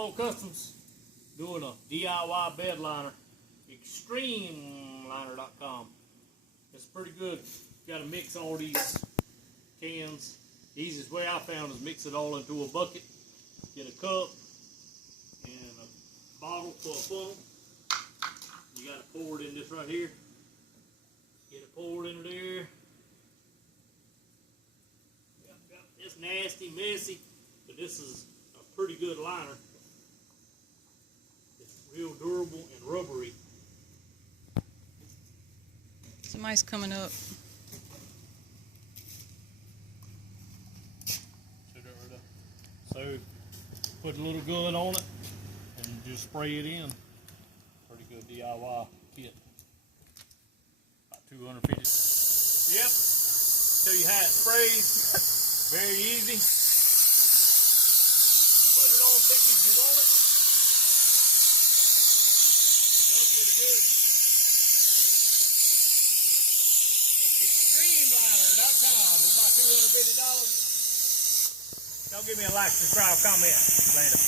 Stone Customs doing a DIY bed liner. Xtreme.com. It's pretty good. Got to mix all these cans. The easiest way I found is mix it all into a bucket. Get a cup and a bottle for a funnel. You got to pour it in this right here. Get it poured into there. It's nasty, messy, but this is a pretty good liner. It's real durable and rubbery. Somebody's coming up. So put a little gun on it and just spray it in. Pretty good DIY kit. About 250. Yep. Show you how it sprays. Very easy. Put it on thick as you want it. It does pretty good. Xtreme.com is about $250. Y'all give me a like, subscribe, comment. Later.